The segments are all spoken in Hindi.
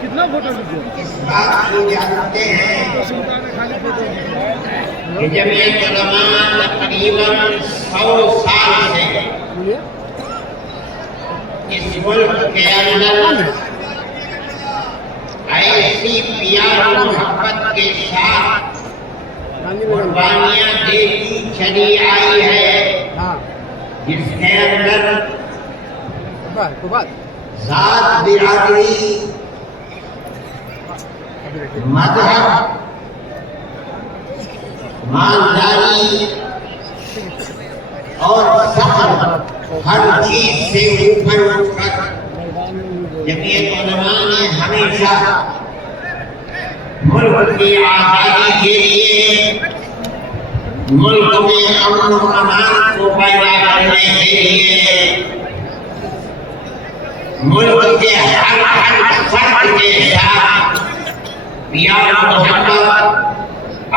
कितना फोटो इस बात को जानते हैं कि जब ये मुसलमान तकरीबन 100 साल से इस मुल्क के अंदर ऐसी प्यार मोहब्बत के साथ कुर्बानियां देती चली आई है जिसके अंदर जात बिरादरी मजहब मालदारी और फख्र हर चीज से ऊपर उठकर जमीयत उलमा ने हमेशा मुल्क की आजादी के लिए मुल्क में अमन और अमान को पैदा करने के लिए मुल्क के हर फर्द के साथ प्यार मोहब्बत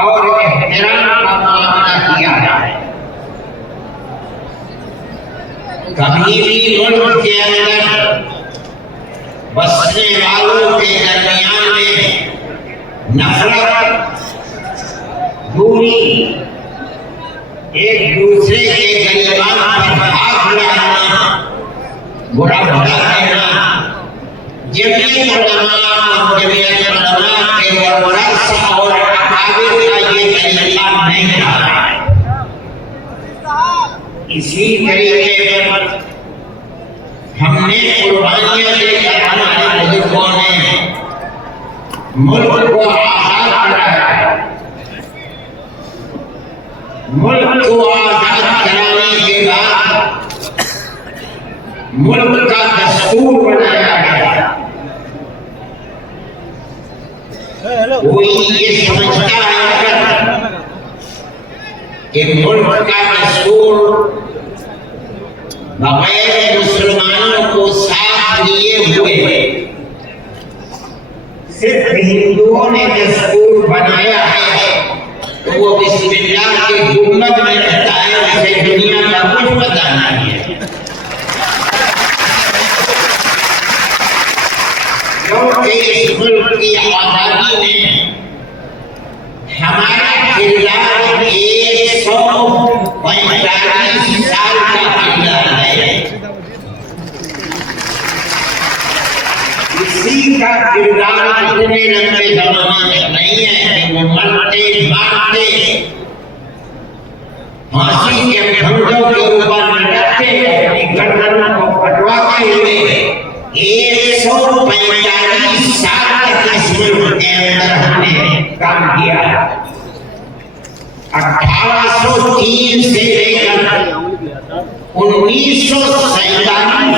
और एहतराम का मामला किया है। कभी भी मुल्क के अंदर बसने वालों के दरमियान में नफरत, दूरी, एक दूसरे के गरीबान पर हाथ लगाना, बुरा भला कहना, जमीयत उलमा के वरस और अकाबिर का ये तरीका नहीं रहा है। इसी तरीके पर हमने कुर्बानियां देकर हमारे बुजुर्गों ने मुल्क को आजाद कराया। मुल्क को आजाद कराने के बाद मुल्क का दस्तूर बनाया गया। कोई ये समझता है कि मुल्क का दस्तूर बगैर मुसलमानों को साथ लिए हुए सिर्फ हिंदुओं ने दस्तूर बनाया है तो वो बिस्मिल्लाह के गुम्बद में रहता है, उसे दुनिया का कुछ पता नहीं है। क्योंकि इस मुल्क की आजादी में हमारा किरदार 145 साल का किरदार है। इसी का किरदार इतने लंबे जमाने में नहीं है कि वो मरते मारते फांसी के फंदों के ऊपर लटकते करवाते हुए 145 साल तक इस मुल्क के अंदर हमने काम किया। 1803 से लेकर 1947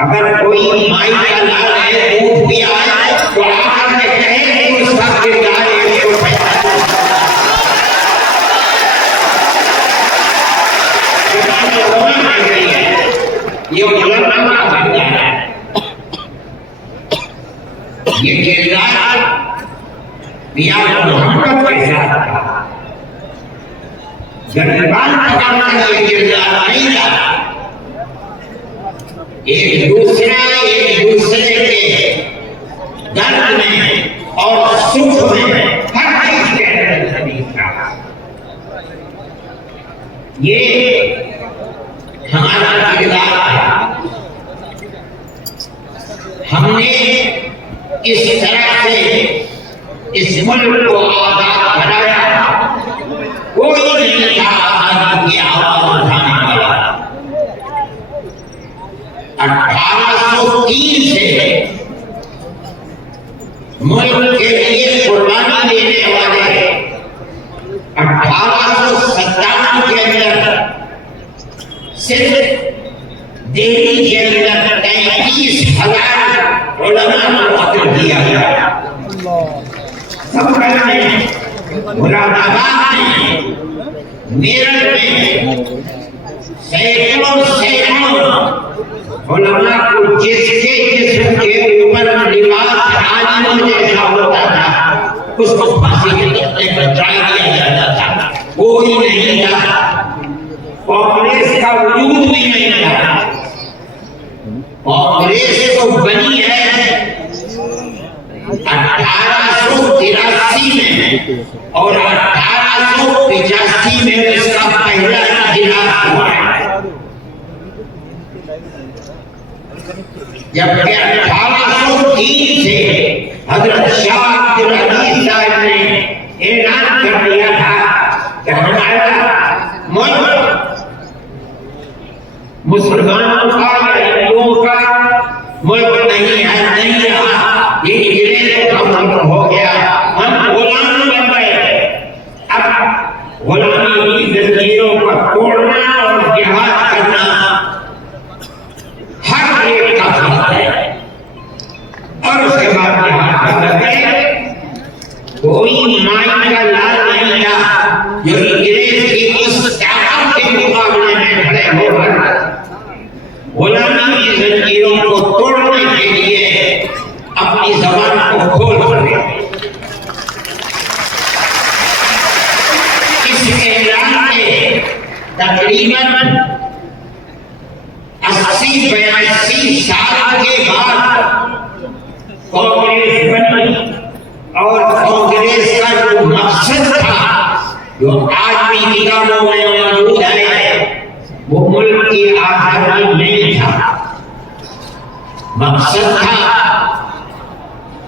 अगर कोई माई का लाल है ऊँट भी आए तो आकर के कहे कि उसका किरदार 145 ये उलमा का किरदार है। ये किरदार मियां मोहम्मद के साथ था। गरीबान पकड़ना ये किरदार नहीं था। एक दूसरे के दर्द में और सुख में हर चीज के अंदर शरीक था। ये हमारा किरदार था। हमने इस तरह से इस मुल्क को आजाद कराया। कोई नहीं था आजादी की आवाज उठाने वाला। 1803 से मुल्क के लिए कुर्बानी देने वाले 1857 के अंदर सिर्फ दिल्ली के अंदर 33,000 उलमा को कत्ल किया गया। सबका में मुरादाबाद में मेरठ में सैकड़ों उलमा को जिसके जिस्म के ऊपर लिबास आलिमों जैसा होता था उसको फांसी के तख्ते पर चढ़ा दिया जाता था। कोई नहीं था, कांग्रेस का वजूद भी नहीं था। कांग्रेस तो बनी है 1883 में और 1885 में उसका पहला इजलास हुआ है। जबकि 1803 से हजरत शाह अब्दुल अजीज साहब ने ऐलान कर दिया था कि हमारा मुल्क मुसलमानों का या हिंदुओं का मुल्क नहीं है, नहीं रहा। ये अंग्रेजों का मुल्क हो गया। हम गुलाम बन गए। अब गुलामी की जंजीरों को तोड़ना और जिहाद करना हर एक का फर्ज है। और उसके बाद जिहाद कर गए। कोई माई का लाल नहीं था जो अंग्रेज की उस ताकत के मुकाबले में खड़े होकर गुलामी की जंजीरों को तोड़ने के लिए अपनी जबान को खोल रहे। इस ऐलान के तकरीबन 80-82 साल के बाद कांग्रेस बनी और कांग्रेस का जो मकसद था जो आज भी किताबों में मौजूद है वो मुल्क की आजादी नहीं था। मकसद था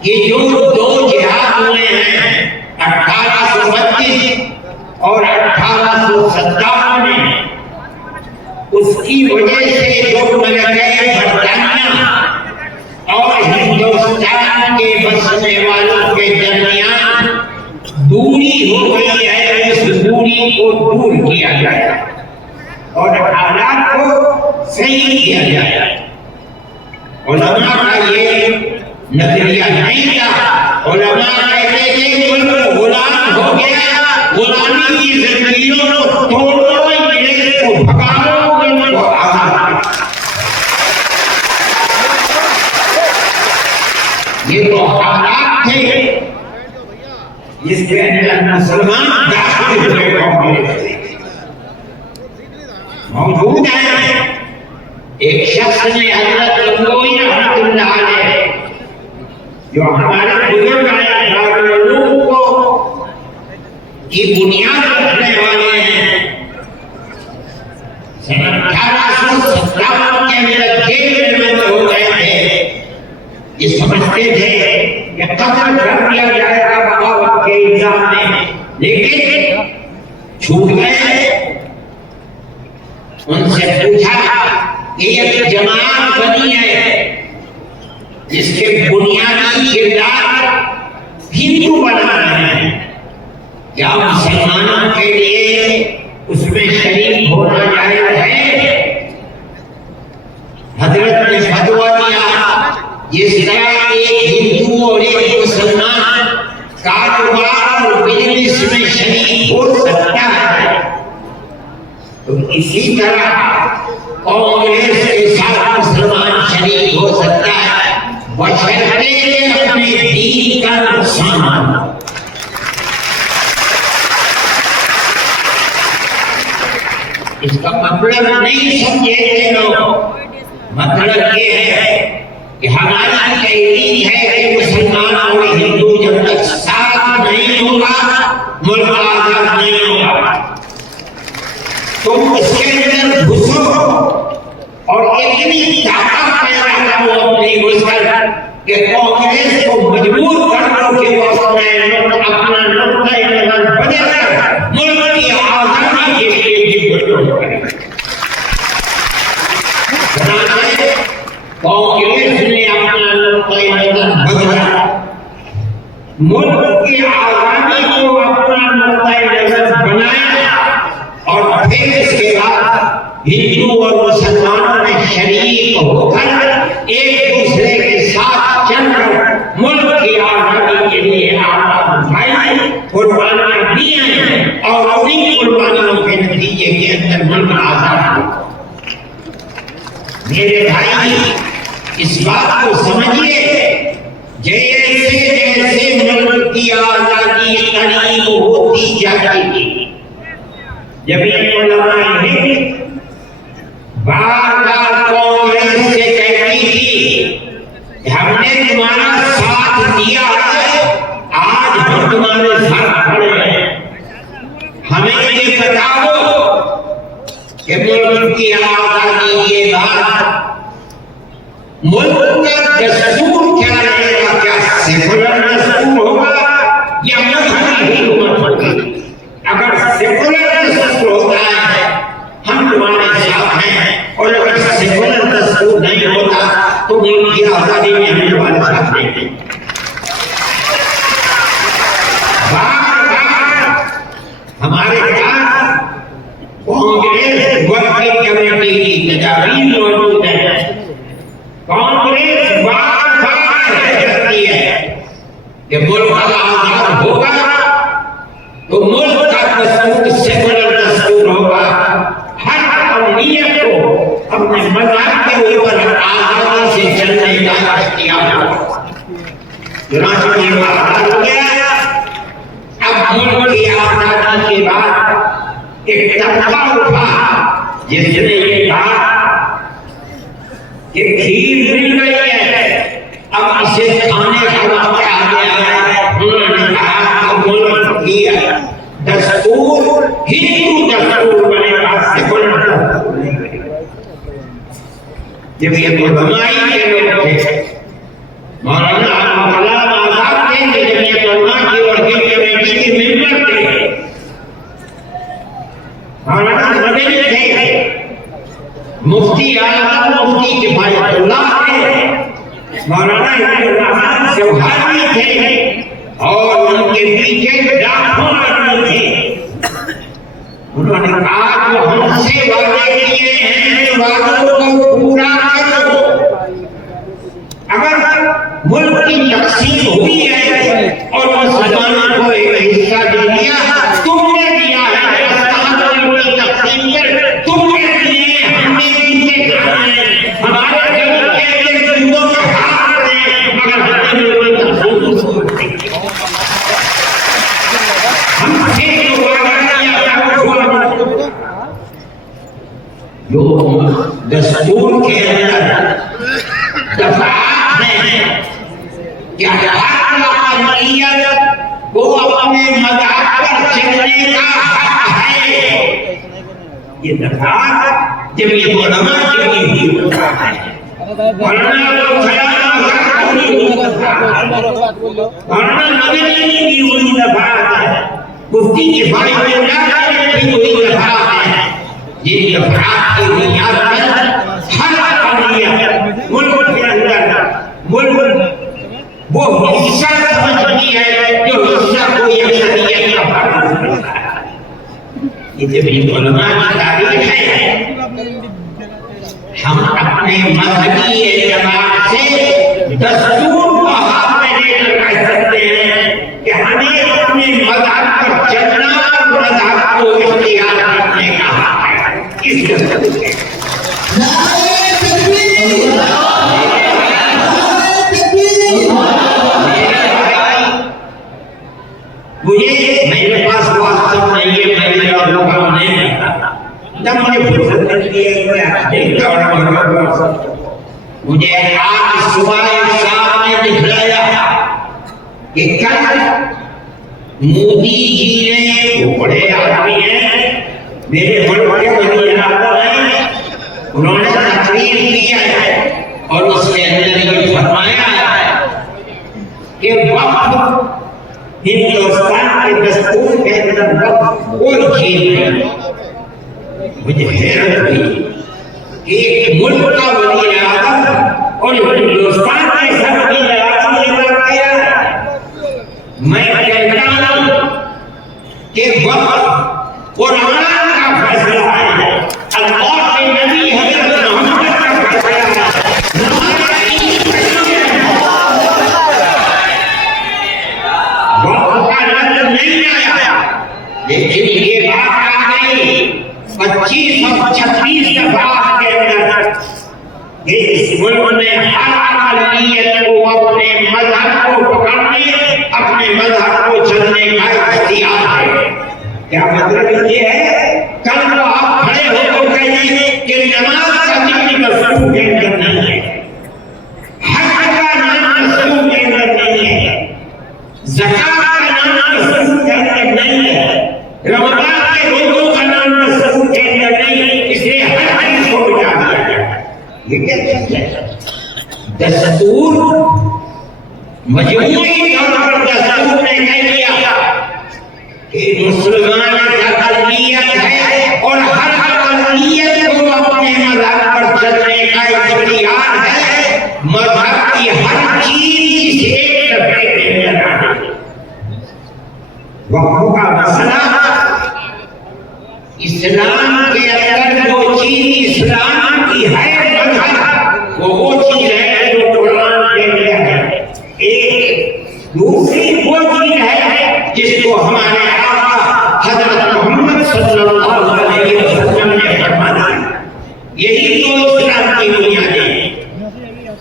कि जो दो जिहाद हुए हैं 1832 और 1857 में, उसकी वजह से जो बरतानिया और हिंदुस्तान के बसने वालों के दरमियान दूरी हो गई है, उस दूरी को दूर किया जाए और हालात को सही किया जाए। उलमा का ये नजरिया नहीं था। उलमा कहते थे मुल्क गुलाम हो गया, गुलामी की जंजीरों को तोड़ो, अंग्रेज को भगाओ, मुल्क को आजाद करो। ये तो हालात थे जिसके अंदर मुसलमान दाखिल हुए कांग्रेस मौजूद है। एक शख्स ने हजरत लंगोई रहमतुल्लाह अलैह जो हमारे बुजुर्ग आया को की बुनियाद रखने वाले हैं, 1857 के अंदर जेल में हो गए थे। ये समझते थे कि कत्ल कर दिया जाएगा बगावत के इल्जाम में, लेकिन छूट गए। उनसे पूछा ये एक जमात बनी है जिसके बुनियादी किरदार हिंदू बना रहे हैं। क्या मुसलमानों के लिए उसमें शरीक होना जायज है? हजरत ने फतवा दिया, जिस तरह एक हिंदू और एक मुसलमान कारोबार और बिजनेस में शरीक हो सकता है, तो इसी तरह कांग्रेस के साथ मुसलमान शरीक हो सकता है, बशर्ते अपने दीन का नुकसान। इसका मतलब नहीं समझे लोग, मतलब ये है कि हमारा तहरीक है कि मुसलमान और हिंदू जब तक साथ नहीं होगा, मुल्क आजाद नहीं होगा। तुम उसके अंदर घुसो और इतनी ताकत पैदा करो अपनी घुसकर कि कांग्रेस को मजबूर कर दो कि वो अपना नुक्ता नजर बदलकर मुल्क की आजादी के लिए जिद्दोजहद करे। कांग्रेस ने अपना नुक्ता नजर बदला, मुल्क की आजादी को अपना नुक्ता नजर बनाया और फिर इसके बाद हिंदू और मुसलमानों ने शरीक होकर एक दूसरे के साथ चलकर मुल्क की आजादी के लिए आवाज उठाई, कुर्बानियां दी हैं और उन्हीं कुर्बानियों के नतीजे के अंदर मुल्क आजाद हुआ। मेरे भाई, इस बात को समझिए, जैसे जैसे मुल्क की आजादी करीब होती जाती थी, जब ये उलमा बार-बार कांग्रेस से कहती थी हमने तुम्हारा साथ दिया है, आज हम तुम्हारे साथ खड़े हैं, हमें ये बताओ कि मुल्क की आजादी के बाद मुल्क का दस्तूर क्या रहेगा? क्या सेकुलर दस्तूर होगा या मजहबी हुकूमत होगी? अगर सेकुलर दस्तूर होता है हम तुम्हारे साथ हैं, और अगर सेकुलर दस्तूर नहीं होता तो मुल्क की आजादी में हम तुम्हारे साथ नहीं हैं। बार-बार हमारे पास कांग्रेस वर्किंग कमेटी की तजावीज़ मौजूद है। कांग्रेस बार-बार कहती है कि मुल्क आजाद होगा तो मुल्क का दस्तूर सेकुलर दस्तूर होगा, हर अक़लियत को अपने मज़हब के ऊपर आजादी से चलने का इख्तियार होगा। चुनांचे ये बात हो गया। अब मुल्क की आजादी के बाद एक तबका उठा जिसने ये कहा कि खीर मिल गई है, अब इसे खाने का वक्त आ गया है। उन्होंने कहा कि मुल्क की दस्तूर हिंदू दस्तूर बनेगा, सेकुलर दस्तूर नहीं बनेगा। जब ये उलमाई के लोग थे, मौलाना कलाम आजाद थे, जमीयत उलमा की वर्किंग कमेटी के मेंबर थे, मौलाना मदनी थे, मुफ्ती आजम मुफ्ती किफायतुल्लाह थे, मौलाना इब्राहिम जौहरी थे और उनके पीछे लाखों आदमी थे। उन्होंने कहा जो हमसे वादे किए हैं वादों को पूरा करो। अगर मुल्क की तकसीम हुई है और मुसलमानों को एक हिस्सा दे दिया, तुमने दिया है, मुल्क की तकसीम कर तुमने दिए, हमने पीछे खाना है, हमारे घर के हिंदुओं का हाथ है, मगर हमने मुल्क की तकसीम हमसे जो वादा जो दस्तूर के अंदर दफात है, क्या हर अक़लियत को अपने मज़हब पर चलने का हक है। ये दफात जब ये उलमा के लिए होता है, वरना लोग वरना मदनी की हुई दफात है, मुफ्ती किफायतुल्लाह की हुई दफात है, जिन दफात की बुनियाद पर हर ये जब उलमा की तारीफ है, हम अपने मजहबी एतबार से दस्तूर को हाथ में लेकर कह सकते हैं कि हमें अपने मजहब पर चलना और मजहब को इख्तियार करने का हक है। इस दस्तूर से मुझे मेरे पास वास्तव नहीं है, मैंने और लोगों ने जब मुझे फुर्सत मिलती है मुझे आज सुबह शाम ने दिखलाया कि कल मोदी जी ने, वो बड़े आदमी हैं, मेरे बड़े बड़े हैं, उन्होंने तकरीर किया है और उसके अंदर ये फरमाया है कि वक्त हिंदुस्तान के दस्तूर के अंदर वक्त कोई चीज नहीं। मुझे हैरत हुई कि एक मुल्क का वज़ीर आज़म और हिंदुस्तान का ऐसा वज़ीर आज़म लेकर गया। मैं कहता हूं कि वक्त कुरान का फैसला है, अल्लाह के नबी हज़रत मोहम्मद का फैसला है। वक्त का लफ्ज़ नहीं आया, लेकिन ये बात आ गई 25-26 दफा के अंदर इस मुल्क ने हर अक़लियत को अपने मजहब को पकड़ने, अपने मजहब को चलने का इख्तियार है। क्या मतलब ये है? कल को आप खड़े होकर कहेंगे कि नमाज का जिक्र दस्तूर के अंदर नहीं है, हज का नाम दस्तूर के अंदर नहीं है, ज़कात का नाम दस्तूर के अंदर नहीं है, रमज़ान के रोज़ों का नाम दस्तूर के अंदर नहीं है, इसलिए हर चीज को मिटा दिया गया। ये क्या चीज है? दस्तूर मजमूई तौर पर दस्तूर ने कह दिया कि मुसलमान का अक़लियत है और हर अक़लियत को अपने मजहब पर चलने का इख्तियार है। मजहब की हर चीज एक दफे के अंदर आती है। वक़्त का मसला, इस्लाम के अंदर जो चीज इस्लाम की है मजहब, वो चीज है जो कुरान के अंदर है। एक दूसरी वो चीज है जिसको हमारे आका हज़रत मोहम्मद सल्लल्लाहु अलैहि वसल्लम ने फरमाया। यही तो इस्लाम की बुनियादें हैं।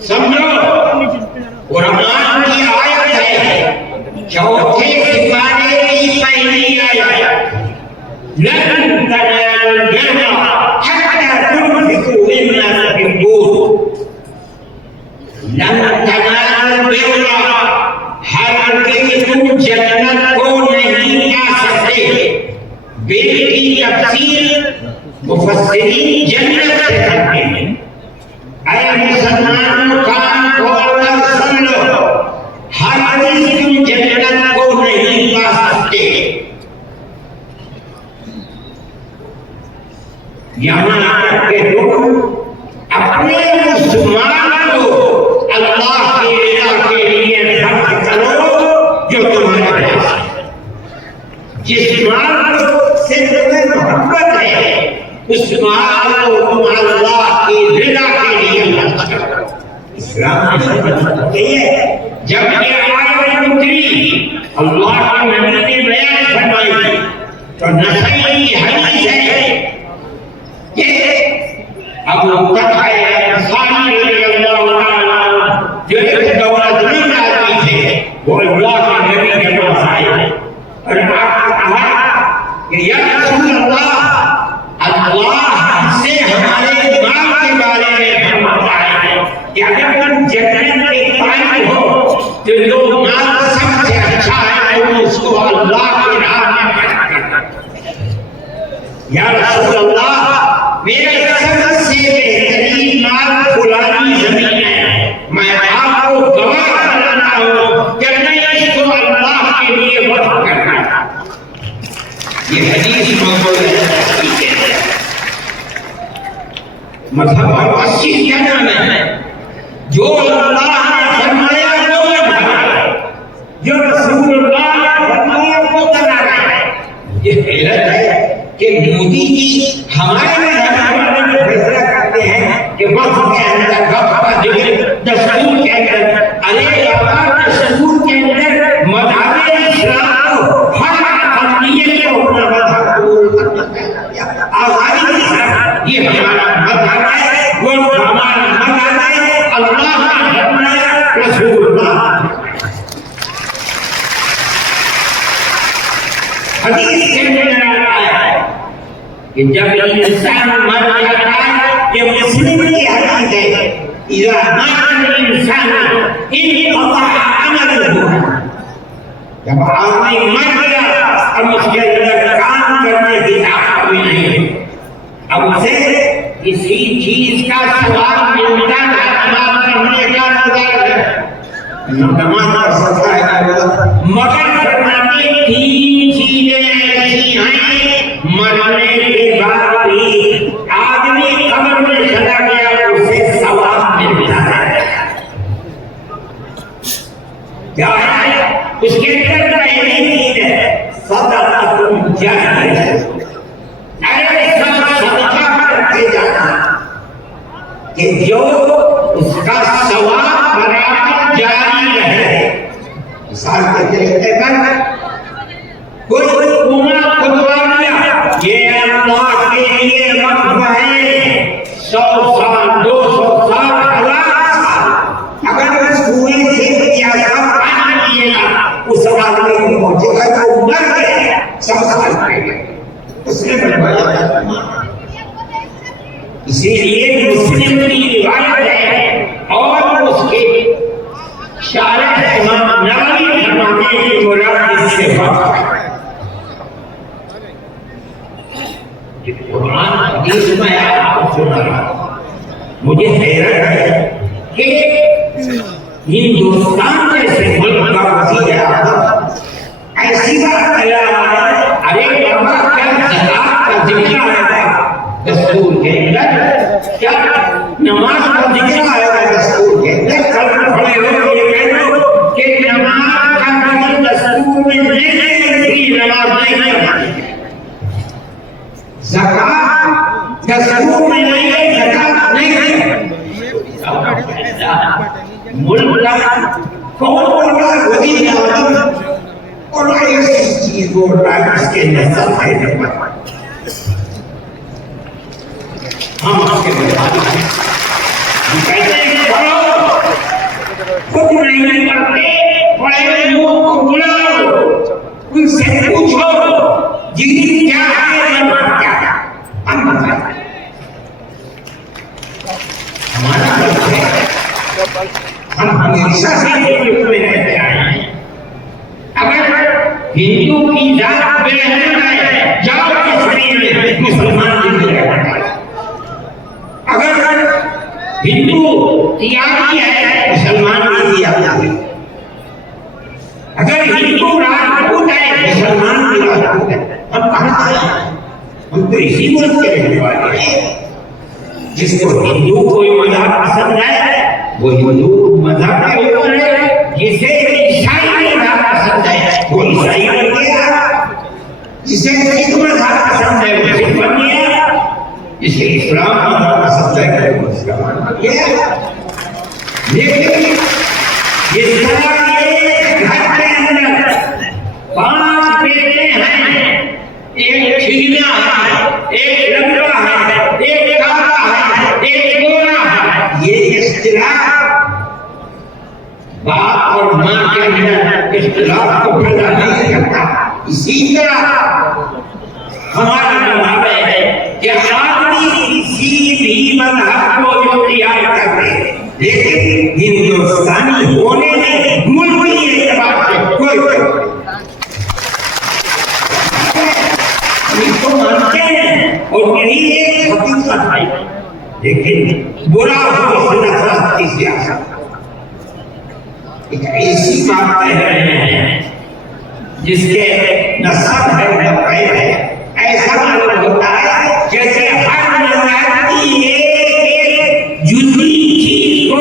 समझो, कुरान की आयत है, चौथे सिपारे की पहली आयत, लन तनालुल बिर्रा हत्ता तुनफिकू मिम्मा तुहिब्बून। लन तनालुल बिर्रा, हालांकि तुम जन्नत को नहीं पा सकते। बिर की तफसीर मुफस्सिरीन जन्नत से करते हैं। ऐ मुसलमानों, कान खोलकर सुन लो, हालांकि तुम जन्नत को नहीं पा सकते। यहाँ आकर के तुम अपने मुसलमान को अल्लाह के रिज़ा के लिए खर्च करो जो तुम्हारे पास है। जिस माल से तुम्हें मोहब्बत है, उस माल को तुम अल्लाह की रिज़ा के लिए खर्च करो। इस्लाम में समझ है। जब ये आयत उतरी, अल्लाह के नबी ने बयान फरमाई, तो नसई की हदीस है अबू तलहा अंसारी रज़ियल्लाहु ताला जो एक दौलतमंद आदमी थे, वो अल्लाह के नबी के पास आए और आपने कहा कि या रसूल अल्लाह, अल्लाह से हमारे माल के बारे में फरमाता है कि अगर तुम जन्नत के काबिल हो तो जो माल सबसे अच्छा है तुम उसको अल्लाह की राह में खर्च करना। या रसूल अल्लाह, मेरे सबसे बेहतरीन माल फुलानी जमीन है, मैं आपको गवाह बनाना हूं कि मैं इसको अल्लाह के लिए वक़्फ करना। ये हदीस मौजूद है। मतलब और मस्जिद क्या नाम है? जो अल्लाह ने फरमाया वो बनाना, जो रसूलुल्लाह ने फरमाया वो बनाना है। ये हैरत है कि मोदी जी हमारे में फैसला करते हैं कि वक्त के अंदर वक्त का जिक्र दस्तूर के अंदर, अरे बाबा दस्तूर के अंदर मज़हब इस्लाम को हर अक़लियत को अपना मज़हब आज़ादी के साथ, ये हमारा मज़हब है, वो हमारा मज़हब है, अल्लाह का धर्म है, रसूलुल्लाह। हदीस के अंदर आया है कि जब इंसान मर जाता है, ये मुस्लिम की हदीस है, इज़ा माता इंसान इनक़ता अमलुहु, जब आदमी मर गया अब उसके अंदर काम करने की ताकत भी नहीं है, अब उसे किसी चीज का सवाब मिलता है, नमाज पढ़ने का नजर है, नमाज पढ़ सकता है, मगर फरमाने तीन चीजें ऐसी हैं, मरने के बाद भी आदमी कब्र में चला गया उसे सवाब मिलता है। क्या है उसके अंदर पहली चीज है सदक़ातुन जारियह, करते जाना कि जो उसका सवाब बराबर जारी रहे। मिसाल के तौर पर कोई कुआं खुदवा लिया, ये अल्लाह के लिए वक्फ है, 100 साल 200 साल 1000 साल, अगर उस कुएं से पियासा पानी पिएगा उस आदमी को पहुंचेगा तो मर गया, 100 साल पहले उसने बनवाया। इसीलिए मुस्लिम की रिवायत है और उसके शारह इमाम नववी फरमाते हैं मुराद इससे बात कुरान हदीस में आपको सुना रहा, मुझे हैरत है कि हिंदुस्तान जैसे मुल्क का वज़ीर आज़म ऐसी बात कह रहा है, अरे बाबा क्या ज़कात का जिक्र आया दस्तूर के अंदर, क्या नमाज का जिक्र आया दस्तूर के अंदर, कल खड़े हो ये कह दो कि नमाज का दस्तूर में नहीं, नमाज नहीं है, ज़कात दस्तूर में नहीं है, ज़कात नहीं है। मुल्क का कौन बोल रहा है वज़ीर आज़म और ऐसी चीज बोल रहा है इसके नजर है, हम आपके मुताबिक हैं, हम कहते हैं खुद नहीं करते, बड़े लोगों को बुलाओ, उनसे पूछो जिंदगी क्या है, मन क्या है, हम बताएं। हमारा मतलब है हम हमेशा से रूप में रहते आए हैं। अगर हिंदू की जात बेहतर है, जाओ कश्मीर में मुसलमान हिंदू रहता है, अगर हिंदू त्यागी है मुसलमान भी त्यागी है, अगर हिंदू राजपूत है मुसलमान भी राजपूत है। हम कहाँ आए हैं? हम तो इसी मुल्क के रहने वाले हैं। जिसको हिंदू कोई मजहब पसंद है वो हिंदू मजहब के ऊपर है, जिसे ईसाई मजहब पसंद है वो ईसाई बन गया, जिसे सिख मजहब पसंद है वो सिख बन गया, जिसे इस्लाम मजहब पसंद है वो मुसलमान बन गया। लेकिन इस तरह के घर के अंदर 5 बेटे हैं, एक छिगना है, एक लंगड़ा है, एक काला है, एक गोरा है, ये इख्तिलाफ बाप और माँ के अंदर इख्तिलाफ को पैदा नहीं करता। इसी तरह हमारा मजहब है कि आदमी किसी भी मजहब को इख्तियार कर ले, लेकिन हिंदुस्तानी होने में मुल्की एतबार से कोई इसको मानते हैं और यही एक हकीकत है। लेकिन बुरा हो इस नफरत की सियासत एक ऐसी बात कह रहे हैं जिसके न सब है न पैर है, ऐसा मालूम होता है जैसे हर नजर की एक जुदी चीज को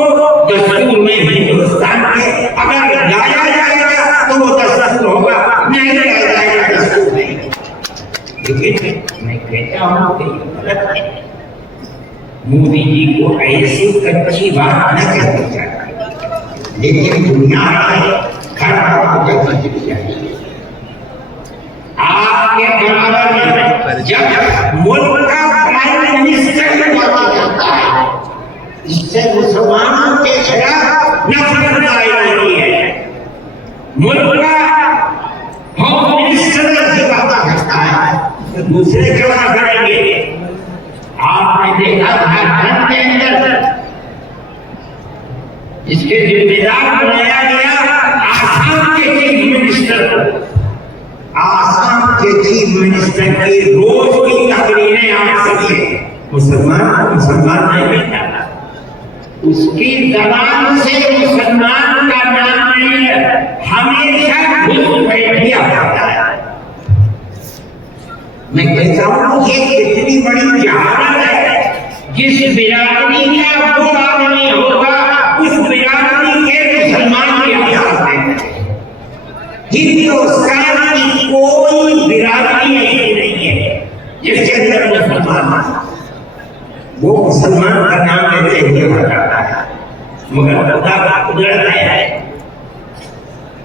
दस्तूर में हिंदुस्तान के अगर लाया जाएगा तो वो दस्तूर होगा, नहीं लाया जाएगा दस्तूर नहीं। लेकिन मैं कहता हूँ कि गलत है। मोदी जी को ऐसी कच्ची बात न कहनी चाहिए, लेकिन दुनिया में हर बात को कहनी चाहिए। आपके बराबर में जब मुल्क का प्राइम मिनिस्टर बात करता है, इससे मुसलमानों के खिलाफ नफरत पैदा होती है। मुल्क का होम मिनिस्टर ऐसी बात करता है तो दूसरे क्या करेंगे? आपने देखा झारखंड के अंदर इसके जिम्मेदार बनाया गया आसाम के चीफ मिनिस्टर को। आसाम के चीफ मिनिस्टर की रोज की तकरीरें आप सभी मुसलमान नहीं जाता, उसकी जबान से मुसलमान का नाम नहीं हमेशा घुस बैठिया जाता है। मैं कहता हूँ ये कितनी बड़ी जहारत है। जिस बिरादरी का वो आदमी होगा उस बिरादरी के मुसलमान के आजाद हैं। हिंदुस्तान की कोई बिरादरी ऐसी नहीं है जिसके अंदर मुसलमान, वो मुसलमान का नाम लेते हुए बताता है, मगर खुदा का कुदरत है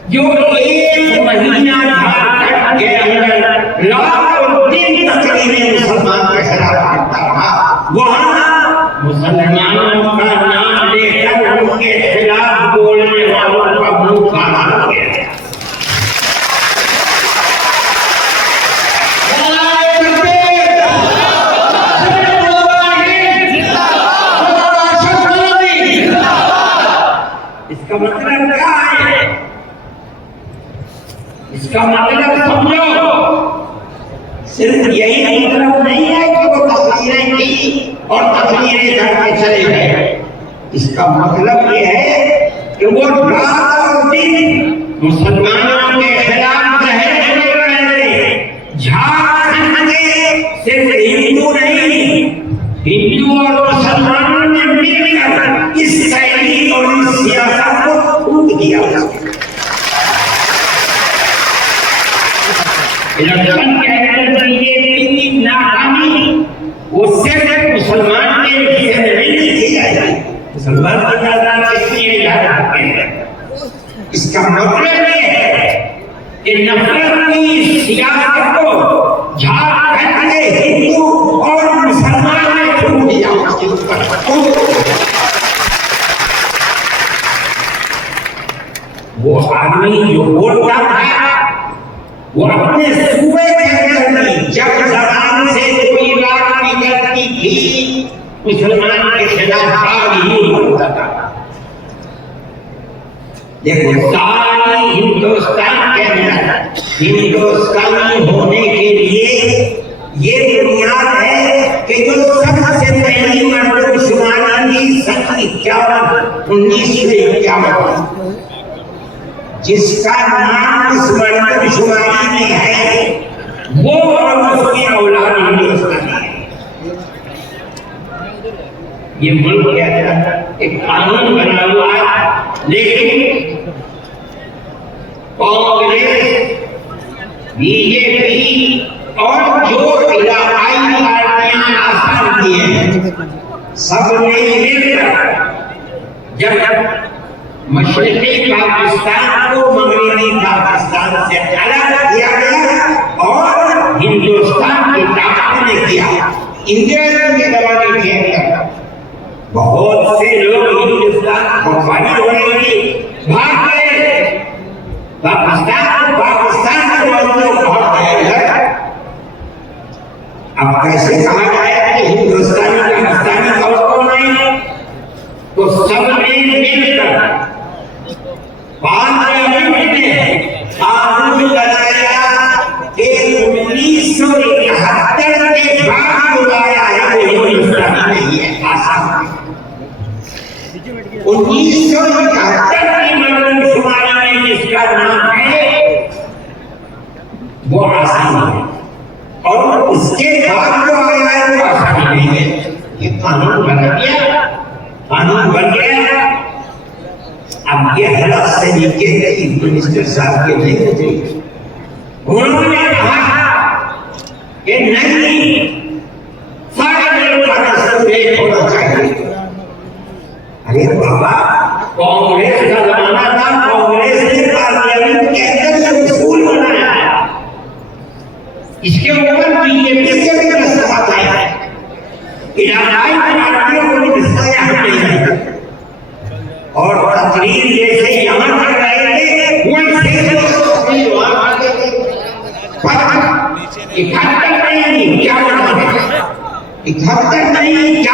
जो एक महीना झारखंड के अंदर लाखों दिन तकरीरें मुसलमान के खिलाफ करता रहा, वहां मुसलमानों का नाम लेकर उनके खिलाफ बोलने वालों का मुंह काला हो गया। इसका मतलब क्या है? इसका मतलब समझो, सिर्फ यही मतलब नहीं है कि वो तस्वीरें की और तस्वीरें करके चले गए। इसका मतलब ये है कि वो रात और दिन मुसलमानों के खिलाफ जहर बोल रहे थे। झारखंड के सिर्फ हिंदू नहीं, हिंदू और मुसलमानों ने मिलकर इस शैली और इस सियासत को फूंक दिया। इलेक्शन के अंदर बीजेपी की नाकामी वो सिर्फ मुसलमान के विषय में नहीं की जाएगी, मुसलमान की तादाद कितनी है झारखंड के अंदर। इसका मतलब ये है कि नफरत की सियासत को झारखंड के हिंदू और मुसलमान ने फूंक दिया। उसके ऊपर वो आदमी जो बोलता था वो अपने सूबे के अंदर नहीं, जब जबान से कोई बात निकलती थी मुसलमान के खिलाफ आग ही बोलता था। देखो सारी हिंदुस्तान के अंदर हिंदुस्तानी होने के लिए ये बुनियाद है कि जो सबसे पहली मर्दमशुमारी की 1951 जिसका नाम इस मर्दमशुमारी में है वो और उसकी औलाद हिंदुस्तानी है। ये मुल्क के अंदर एक कानून बना हुआ है, लेकिन कांग्रेस, बीजेपी और जो इलाकाई पार्टियां आसान की हैं, सबने मिलकर जब मशरक़ी पाकिस्तान को मगरबी पाकिस्तान से अलग किया गया और हिंदुस्तान की ताकत ने किया, इंदिरा गांधी के दबाव किया गया, बहुत से लोग हिंदुस्तान को बड़ी होने लगी, भाग गए पाकिस्तान के लोग भाग गए। अब कैसे कहा जाए कि हिंदुस्तानी पाकिस्तानी कौन नहीं है? तो सबने मिलकर पार्लियामेंट में कानून बनाया कि 1971 के बाद बुलाया है वो हिंदुस्तानी नहीं है, आसाम। 1971 की मर्दमशुमारी में जिसका नाम है वो आसाम है, और उसके बाद जो आया है वो आसाम नहीं है। ये कानून बना दिया, कानून बन गया। अब ये हालत से नीचे चीफ मिनिस्टर साहब के नहीं थे, उन्होंने कहा कि नहीं बाबा कांग्रेस का जमाना था, कांग्रेस ने पार्लियामेंट के अंदर स्कूल बनाया, इसके ऊपर बीजेपी के भी प्रस्ताव आया है, इलाकाई पार्टियों को भी दिखाया हमने और तकरीर जैसे यहाँ कर रहे थे वैसे इकहत्तर नहीं क्या इकहत्तर नहीं क्या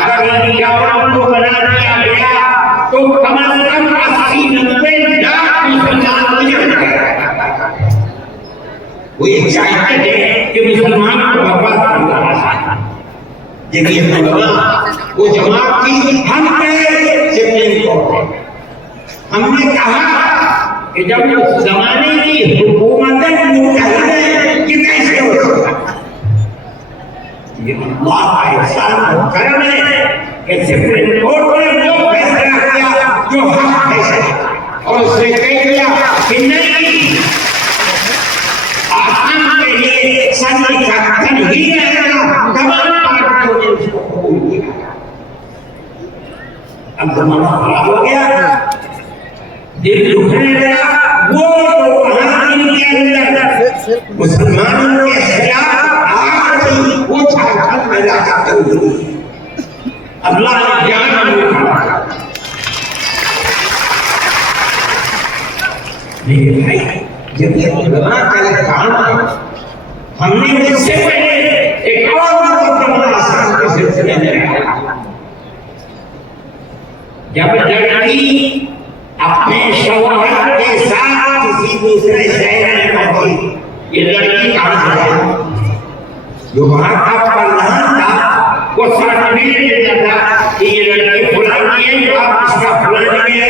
अगर इक्यावन को बना दिया गया तो कम से कम 80-90 लाख मुसलमान हो जाएंगे। वो एक चाहते थे कि मुसलमान को बर्बाद कर रहा है, वो जमात की हम सुप्रीम कोर्ट हमने कहा कि जब उस जमाने की हुकूमतें कि कैसे हो सकता, ये अल्लाह का एहसान और करम है कि सुप्रीम कोर्ट ने जो फैसला किया जो हक फैसला और उसने कह दिया कि नहीं आसाम के लिए सभी का धन ही रहेगा, तमाम पार्टियों ने उसको कबूल किया। अब जमाना खराब हो गया, दिल दुखने लगा, वो आजादी के अंदर मुसलमानों के खिलाफ आग से वो झारखंड में लाकर कर अल्लाह ने ज्ञान में खड़ा। मेरे भाई जब ये उलमा का एक काम है, हमने इससे पहले एक और मुकदमा आसान के सिलसिले में रखा। जब लड़की अपने शौहर के साथ किसी दूसरे शहर में पहुंची, ये लड़की कहाँ से आई? जो वहां का प्रधान था वो सर्टिफिकेट देता था कि ये लड़की फलानी है, आप इसका फलानी है,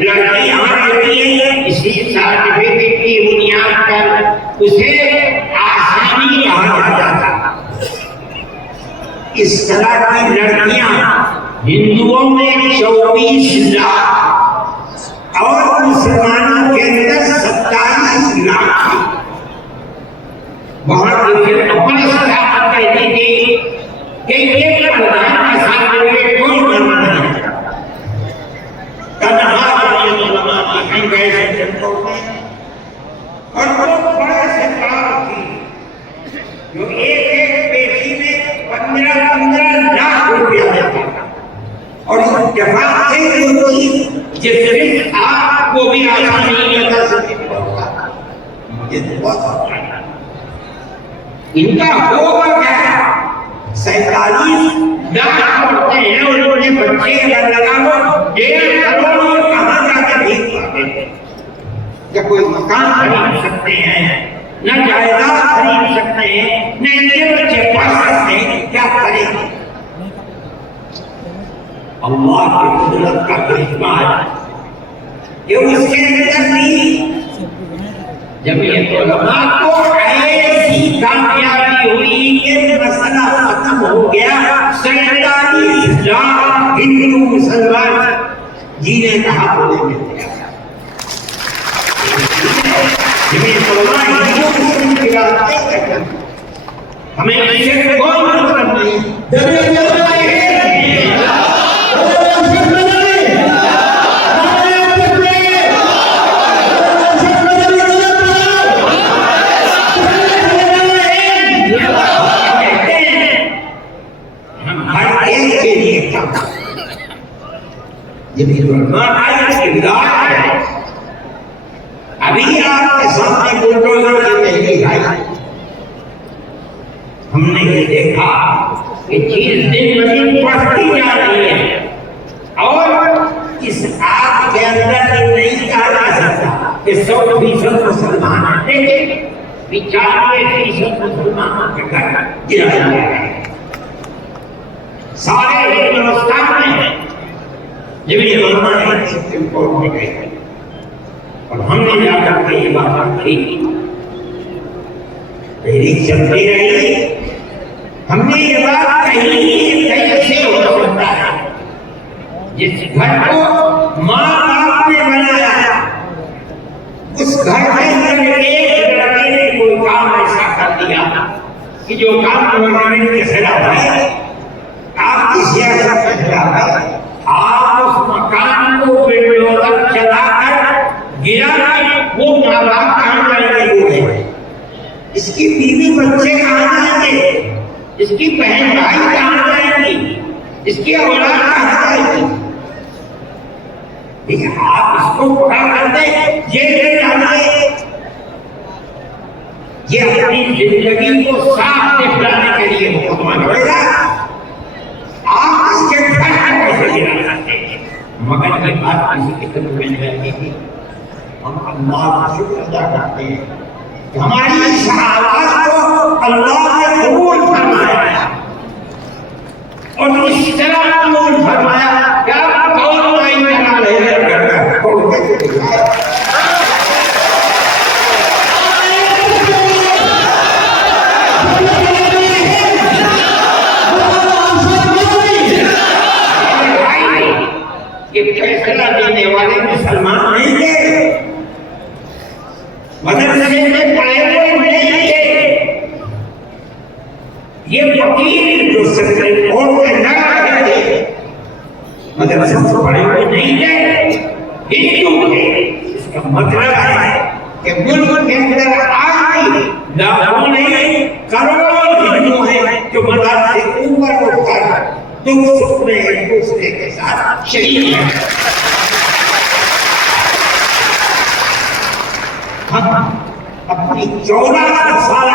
लड़की यहाँ रहती है। इसी सर्टिफिकेट की बुनियाद पर उसे आसानी कहा जाता था। इस तरह की लड़कियां हिंदुओं में 24 लाख और मुसलमानों के अंदर 27 लाख थी। वहां की अपनी स्थापना कहती थी कि ये प्रधान का सर्टिफिकेट कोई मानना नहीं चाहता। और वो बड़े से थी जो एक बेटी में 15-15 लाख रुपया देता था और जवाब से जिस आप वो भी आसानी नहीं बता सकते। मुझे बहुत इनका होगा क्या, 47 लाख पढ़ते हैं और उन्होंने बच्चे अगर लगाओ 1.5 करोड़ कहाँ जाकर भीख पाते हैं। जब कोई मकान खरीद सकते हैं, न जायदाद खरीद सकते हैं, न इनके बच्चे पढ़ सकते हैं, क्या करेंगे? अल्लाह की कुदरत का करिश्मा है ये उसके अंदर नहीं। जब ये उलमा को ऐसी कामयाबी हुई कि मसला खत्म हो गया, 47 लाख हिंदू मुसलमान जीने का हक उन्हें मिल गया। हमें इससे कोई मतलब नहीं। अभी आपके सामने बुलडोजर की तहरीक आई, हमने ये देखा कि चीज दिन ब दिन बढ़ती जा रही है और इस आग के अंदर नहीं कहा जा सकता कि 100% मुसलमान हैं, लेकिन 95% मुसलमानों के घर गिरा जा रहा है। सारे हिंदुस्तान में जब ये उलमा सुप्रीम कोर्ट में गए और हमने जाकर के ये बात कही, तहरीक चलती रही, हमने ये बात कही कैसे हो सकता है जिस घर को माँ बाप ने बनाया उस घर के अंदर एक लड़के ने कोई काम ऐसा कर दिया कि जो काम गवर्नमेंट के खिलाफ है, आपकी सियासत के खिलाफ है, जलाकर गिरा वो माँ बाप कहाँ जाएंगे? इसकी बीवी बच्चे कहाँ जाएंगे? इसकी बहन भाई कहाँ जाएंगी? इसकी औलाद कहाँ जाएगी? आप इसको पूरा कर दे, ये डालिए, ये अपनी जिंदगी को साफ दिखलाने के लिए भगवान होगा। आप इसके फर्क कैसे गिरा सकते हैं? मगर ये बात किसी की तरफ में नहीं, हम अल्लाह का शुक्र अदा करते हैं कि हमारी इस आवाज को अल्लाह ने कबूल फरमाया और इस तरह कबूल फरमाया कि आप कौन नहीं बना रहे हैं, कौन कैसे फैसला देने वाले मुसलमान नहीं थे, मदरसे में पढ़े हुए नहीं थे, ये वकील जो सुप्रीम कोर्ट में लड़ रहे थे मदरसे में पढ़े हुए नहीं थे, हिंदू थे। इसका मतलब है कि मुल्क के अंदर आज भी लाखों नहीं करोड़ों हिंदू हैं जो मदरसे से ऊपर उठकर दुख सुख में एक दूसरे के साथ शरीक हैं। हम अपनी 1400 साल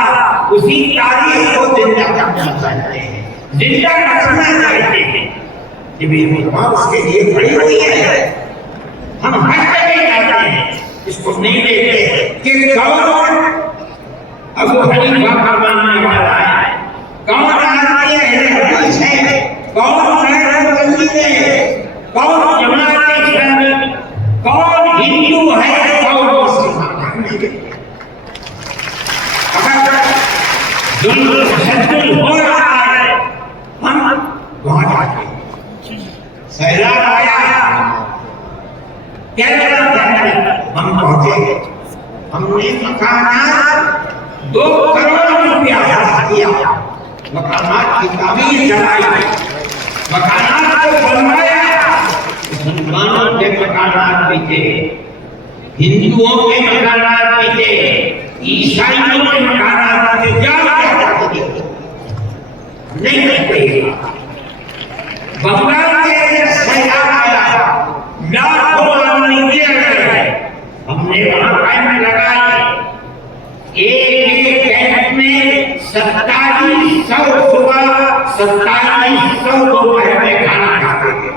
उसी तारीख को जिंदा करना चाहते हैं, जिंदा रखना चाहते हैं कि भी उसके लिए खड़ी हुई है। हम हर जगह जाते हैं, इसको नहीं देखते कि कौन अबू हनीफा का मानने वाला है, कौन आदमी है, कौन कौन जमात इस्लामी, कौन हिंदू है, कौन मुसलमान है। अगर जुल्म तशद्दुद हो रहा है, हम वहां जाते हैं। सैलाब आया, हम पहुंचे, हमने मकानात 2 करोड़ रुपया किया, मकानात की तामीर कराई, मकानात को बनवाया। मुसलमानों के मकानात भी थे, हिंदुओं के मकानात भी थे, ईसाइयों के मकानात थे, नहीं करेगा। बंगाल के अंदर सैलाब आया, लाखों आदमी गिर गए, हमने वहां कैंप लगाए। एक कैंप में 2700 सुबह, 2700 दोपहर में खाना खाते थे।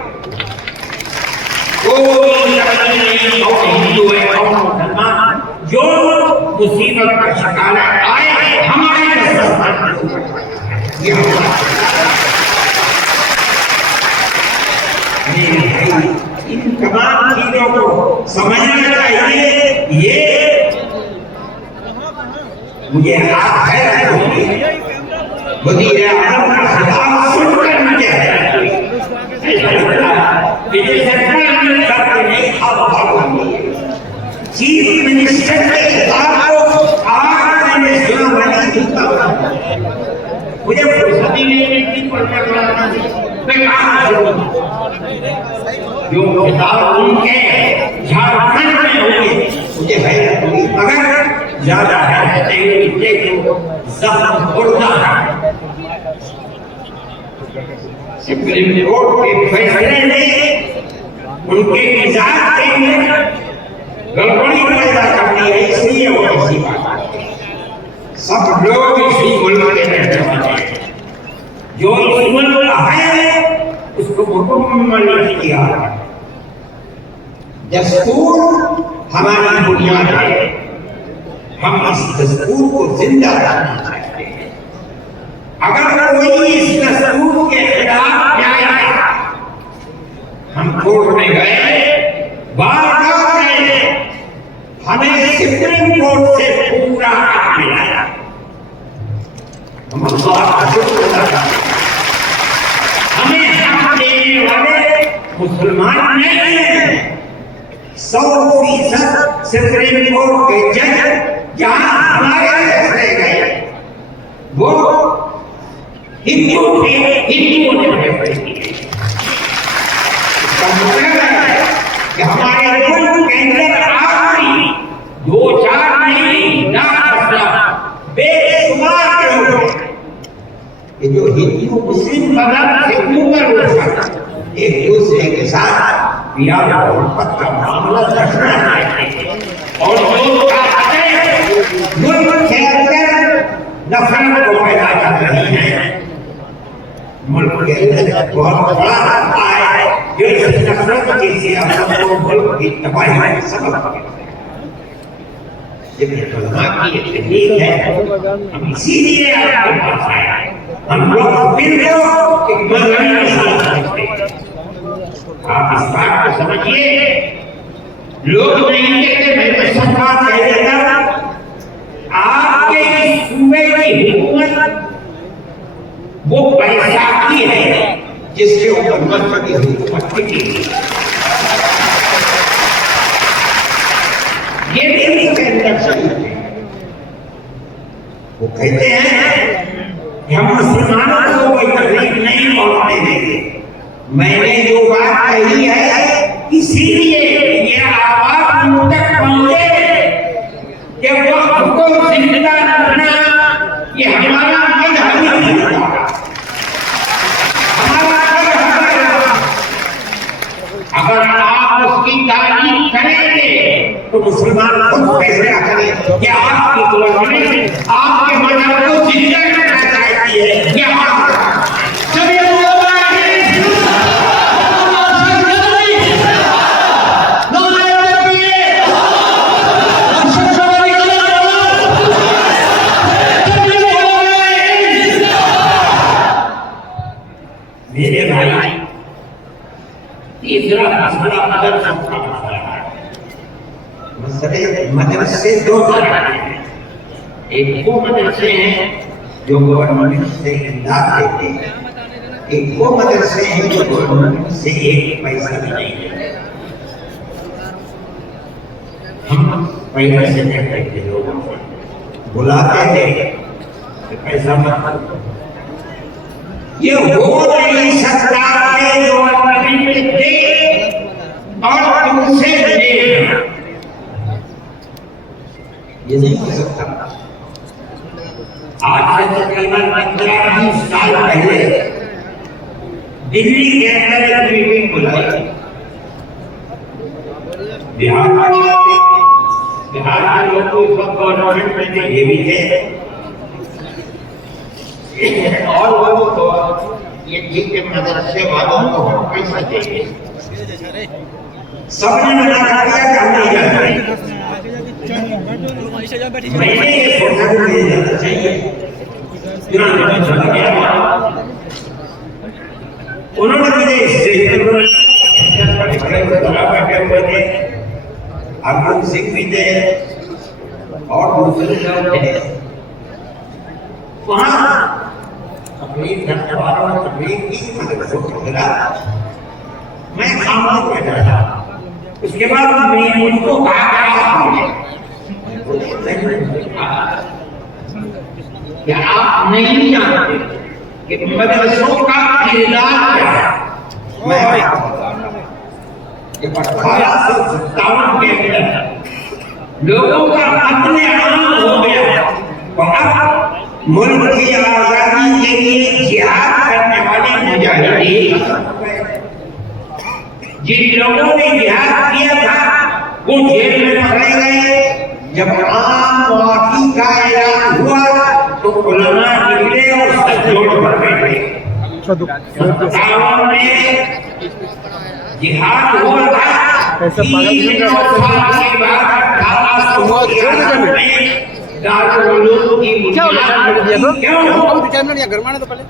कोई लड़ाई नहीं, कौन हिंदू है कौन मुसलमान, जो मुसीबत का शिकार आए हमारे इन तमाम चीजों को समझना चाहिए। ये मुझे आप हैरत होगी, वज़ीर आज़म का खिताब सुनकर मुझे हैरत हुई। चीफ मिनिस्टर के खिताब को आज मैंने सुना, मुझे फुर्सत ही नहीं मिलती पढ़ने वाला, मैं कहाँ सुनूं? जो खिताब उनके झारखंड में होंगे मुझे हैरत हुई, मगर ज्यादा हैरत इसलिए जो ज़ख्म खुर्दा है। सुप्रीम कोर्ट के फैसले ने उनके मिजाज के अंदर गड़बड़ी पैदा करनी है, इसलिए वो ऐसी बात करते हैं। सब लोग इसी मुल्क के रहने वाले हैं, जो इस मुल्क का है उसको मुकम्मल किया। दस्तूर हमारी बुनियाद है, हम इस दस्तूर को जिंदा रखना चाहते हैं। अगर कोई इस दस्तूर के खिलाफ जाएगा, हम कोर्ट में गए, बार-बार गए, हमें सुप्रीम कोर्ट से पूरा हक मिला। हम अल्लाह का शुक्र अदा करते हैं, हमें हक देने वाले मुसलमान नहीं हैं। 100% सुप्रीम कोर्ट के जज जहां हमारे फैसले गए वो हिंदुओं ने फैसले किए। इसका मतलब है कि हमारे मुस्लिम मजहब हिंदू में रोक एक दूसरे के साथ प्यार और मोहब्बत का मामला रखना है और जो ताकतें मुल्क के अंदर नफरत को पैदा कर रही हैं, मुल्क के अंदर बहुत बड़ा रास्ता है जो इस नफरत की सियासत को मुल्क की तबाही का सबब बन गया। ये उलमा की एक तकलीफ है, हम इसीलिए आपके पास आए हैं। हम लोग फिर को एक मजहबी इंसान समझते हैं। आप इस बात को समझिए, लोग नहीं कहते, मैं तो सब बात कह देता, आपके इस सूबे की हुकूमत वो बैसाखी है जिसके ऊपर मजहबी हुकूमत टिकी है। ये भी इसके अंदर सही है। वो कहते हैं कि हम मुसलमानों को कोई तकलीफ नहीं पहुंचने देंगे। मैंने जो बात कही है इसीलिए ये आवाज मुझ तक पहुंचे कि वक्त को जिंदा रखना ये हमारा मजहबी तरीका है, हमारा मजहब। अगर आप उसकी तारीफ करेंगे तो मुसलमान खुद फैसला करें कि आपकी गवर्नमेंट आपके मजहब को जिंदा रखना चाहती है या सभी मेरे भाई तीसरा मसला मदरसा का मसला है। मदरसे दो तरह के हैं। एक वो मदरसे हैं जो गवर्नमेंट से इमदाद देते हैं, एक वो मदरसे हैं जो गवर्नमेंट से एक पैसा भी नहीं देते। हम पहले से कहते थे, लोगों को बुलाते थे कि पैसा मत दो। ये हो नहीं सकता है जो गवर्नमेंट दे और तुमसे ले, ये नहीं हो सकता। आज से तकरीबन 15-20 साल पहले दिल्ली के अंदर एक मीटिंग बुलाई। बिहार के लोग तो इस वक्त गवर्नमेंट में ये भी थे और वो तो ये ठीक है, मदरसे वालों को हम पैसा देंगे। सबने मना कर दिया कि हम नहीं जाएंगे। मैंने ये सोचा कि नहीं जाना चाहिए, उन्होंने मुझे इससे अर्जुन सिंह भी थे और दूसरे लोग थे वहाँ तकलीफ करने वालों ने तकलीफ की, मदरसों के खिलाफ मैं खामोश बैठा था। उसके बाद मैं उनको कहा कि आप नहीं जानते कि मदरसों का किरदार क्या है। मैं 1857 के अंदर लोगों का अपने आम हो गया और मुल्क की आजादी के लिए जिहाद करने वाले मुजाहिदीन, जिन लोगों ने जिहाद किया था वो जेल में पकड़े गए। जब आम माफी का ऐलान हुआ तो उलमा निकले और सच जोड़ कर बैठे। 57 में जिहाद हुआ था। 3 साल के बाद 1800 में दारुल की बुनियाद क्यों?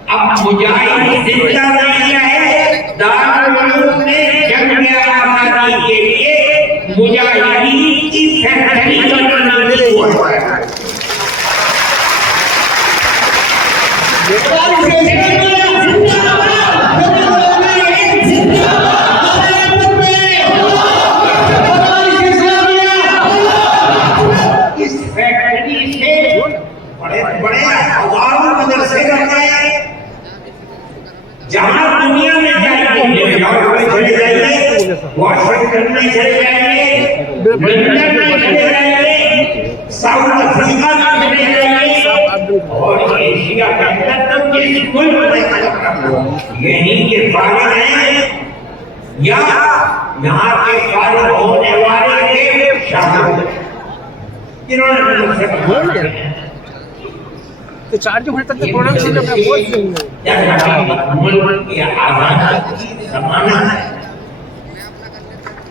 अब मुजाहिद जिंदा नहीं है। दारुल ने जंग आजादी के लिए मुजाहिदीन की फैक्ट्री बनाने हुआ है। बड़े हजारों मदरसे बन गए। जहां दुनिया में जाइए, न्यूयॉर्क में चले जाइए, वॉशिंगटन में चले जाइए, लंदन में चले जाइए, साउथ अफ्रीका में चले जाइए और एशिया के अंदर तो बिल्कुल यहीं के फारिग हैं या यहाँ के फारिग होने वाले के शागिर्द जिन्होंने मुझसे तो 4 घंटे तक प्रोग्राम से अपना बोल देंगे मुल्क की आज़ादी ज़माना है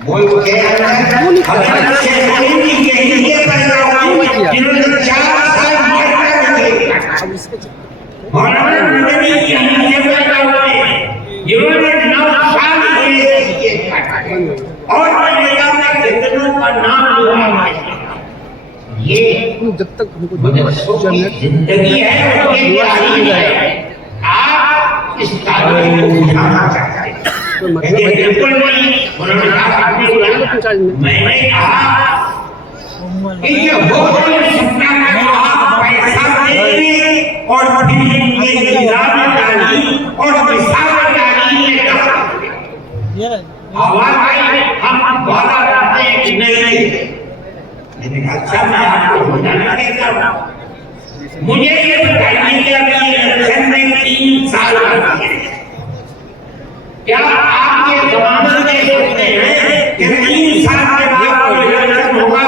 मुल्क के जिन्होंने 4 साल जिन्होंने 9 साल और कितनों का नाम ये जब तक हमको जिंदगी है आप इस तारीख को उठाना चाहते हैं बिल्कुल नहीं उन्होंने कहा मैंने कहा कि ये वो सपना है जो आप पैसा देंगे और फिर इनके निजाम डाली और मिसाल डाली आवाज आई हम वादा करते हैं कि नहीं मैंने कहा अच्छा मैं आपको बताना देता हूँ मुझे ये बताइए कि अभी इलेक्शन में 3 साल बाकी है क्या आप ये जमाना में सोचते हैं कि 3 साल के बाद कोई इलेक्शन होगा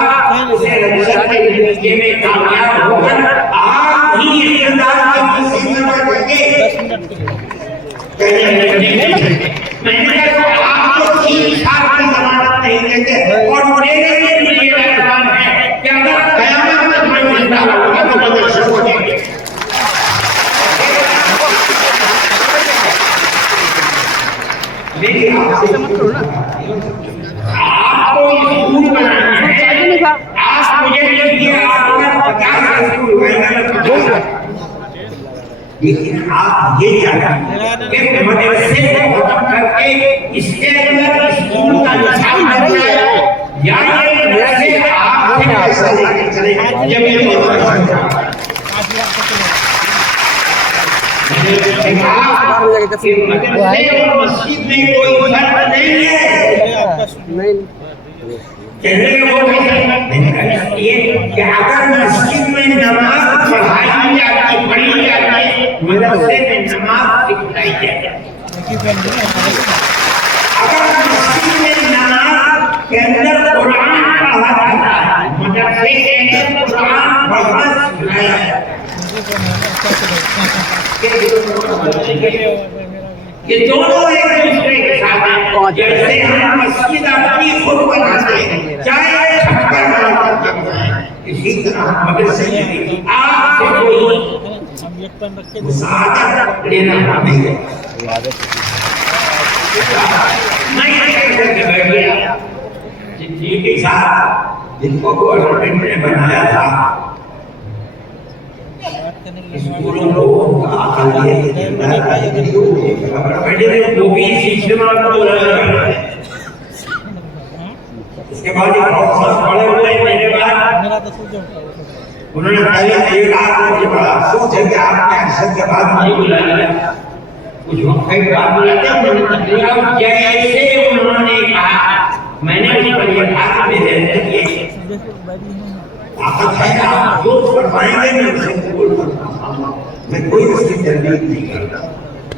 उसे इलेक्शन के नतीजे में कामयाब होकर आप ही इक़्तिदार की कुर्सी पर बैठेंगे मैंने कहा आपको 3 साल की जमानत नहीं देते और मेरे लिए ऐलान है कि अगर क़यामत तक मैं जिंदा रहूंगा तो मुझे शुरू हो जाएंगे मेरी आपसे आपको स्कूल बनाना है आप मुझे देखिए आपका 50 स्कूल होगा लेकिन आप ये जानते हैं कि मदरसे को खत्म करके इसके अंदर स्कूल का निशान बन जाए या ये मदरसे आपसे पैसा लेके चले ये मेरे मस्जिद में कोई फर्क नहीं है कि अगर मस्जिद में नमाज पढ़ाई जाती पढ़ी जाती मदरसे में नमाज सिखाई जाती अगर मस्जिद में नमाज के अंदर कुरान पढ़ा जाता है मदरसे के अंदर कुरान पढ़ना सिखाया जाता ये दोनों एक दूसरे के साथ हैं जैसे हम मस्जिद अपनी खुद बनाते हैं चाहे छप्पर बनाते हैं इसी तरह मदरसे में आपसे कोई मुसाअदा लेना नहीं है मैं करके बैठ गया जिनके साथ जिनको गवर्नमेंट ने बनाया था स्कूलों को उसके बाद पड़े हुए मेरे बाद उन्होंने पहले एक मुझे बड़ा अफसोस है कि आपने अरशद के बाद नहीं बुलाया कुछ वक्त के बाद बुलाते जैसे उन्होंने कहा मैंने उस पर यह कहा मेरे अंदर ये ताकत है आप जो फरमाएंगे मैं उसे कबूल करूंगा मैं कोई उसकी तरदीद नहीं करता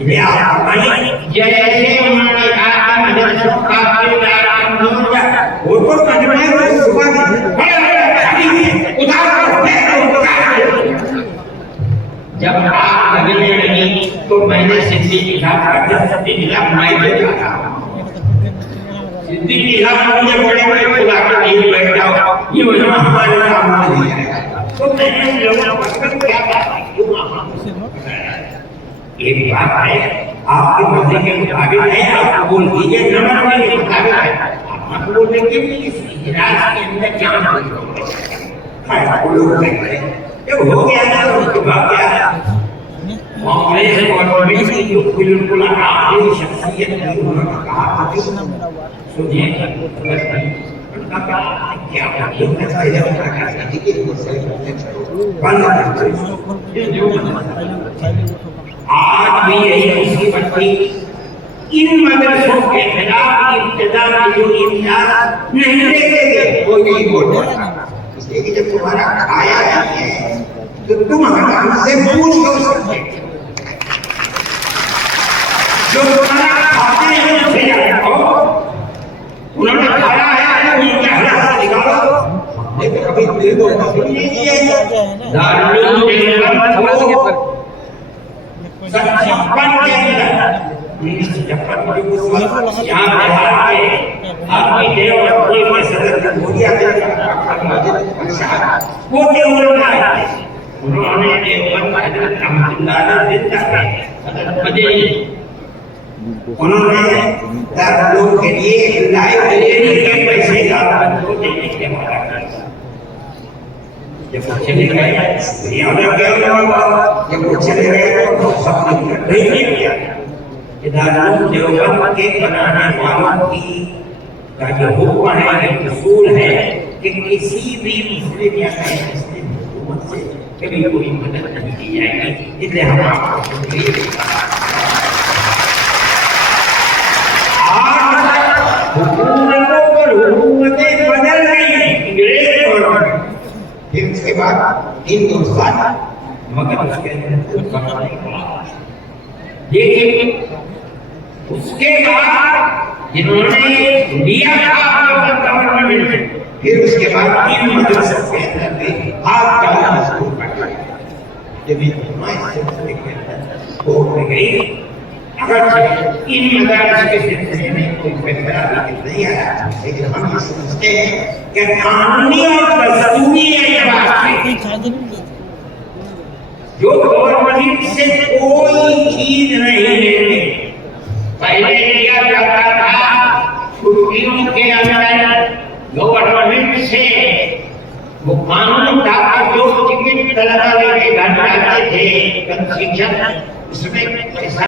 ये आप फरमाइए जैसे उन्होंने कहा कि मदरसों का किरदार कमजोर है वो तो कदम है सुबह बड़े उधार जब आप लगने लगी तो मैंने सिद्दीकी साहब का मैं देखा सिद्दीकी साहब मुझे बड़े बड़े खुदा के लिए बैठ जाओ ये वजह हमारे सामने नहीं है तो मैंने लोगों को क्या एक बात है आपके मर्जी के मुताबिक है आप बोल दीजिए नंबर वाले के मुताबिक है आप बोलने के लिए इस इजलास के अंदर क्या ये हो गया ना उसके बाद क्या कांग्रेस गवर्नमेंट की जो बिल्कुल आखिरी शख्सियत है उन्होंने कहा सुनिए क्या आज भी यही मुसीबत थी इन मदरसों के खिलाफ इब्तिदा की जो इम्तियाज नहीं देते वो यही बोलता था इसलिए कि जब तुम्हारा खाया नहीं है तो तुम हमसे पूछ लो सकते जो खाना खाते हैं उसे रखो, उन्होंने खाया है उनके हाथ से निकालो, लेकिन कभी दे दो नहीं दिए दारुल देवबंद को सत्तावन के अंदर 1956 यहाँ बिहार के आदमी देवबंद में सदर जमहूरिया वो देवबंद उन्होंने देवबंद हजरत अहमदुल्लाह जिंदा बदली उन्होंने दारुल के लिए लाइब्रेरी के पैसे दारुल को देने के बाद जब वो चले गए जब वो चले गए तो सबने नहीं किया कि दारुल देवबंद के बनाने वालों की का जो हुक्म है ये उसूल है कि किसी भी मुस्लिम या गैर मुस्लिम हुकूमत से कभी कोई मदद नहीं की जाएगी, इसलिए हम आपको हुकूमतों पर हुकूमतें बदल रही हैं, अंग्रेज गवर्नमेंट, फिर उसके बाद हिंदुस्तान, मगर उसके अंदर लेकिन उसके बाद जिन्होंने लिया था गवर्नमेंट, फिर उसके बाद इन मदरसों के अंदर भी हाथ डालना शुरू कर दिया। जब ये सिलसिले के अंदर हो गई, अगर इन मदारिस के सिलसिले में कोई फैसला नहीं आया, लेकिन हम ये समझते हैं कि कानूनी और दस्तूरी एतबार से जो गवर्नमेंट से कोई चीज नहीं लेते, पहले किया जाता था छुट्टियों के अंदर गवर्नमेंट से वो कानून था जो टिकट तलबा लेके घर जाते थे, शिक्षक उसमें पैसा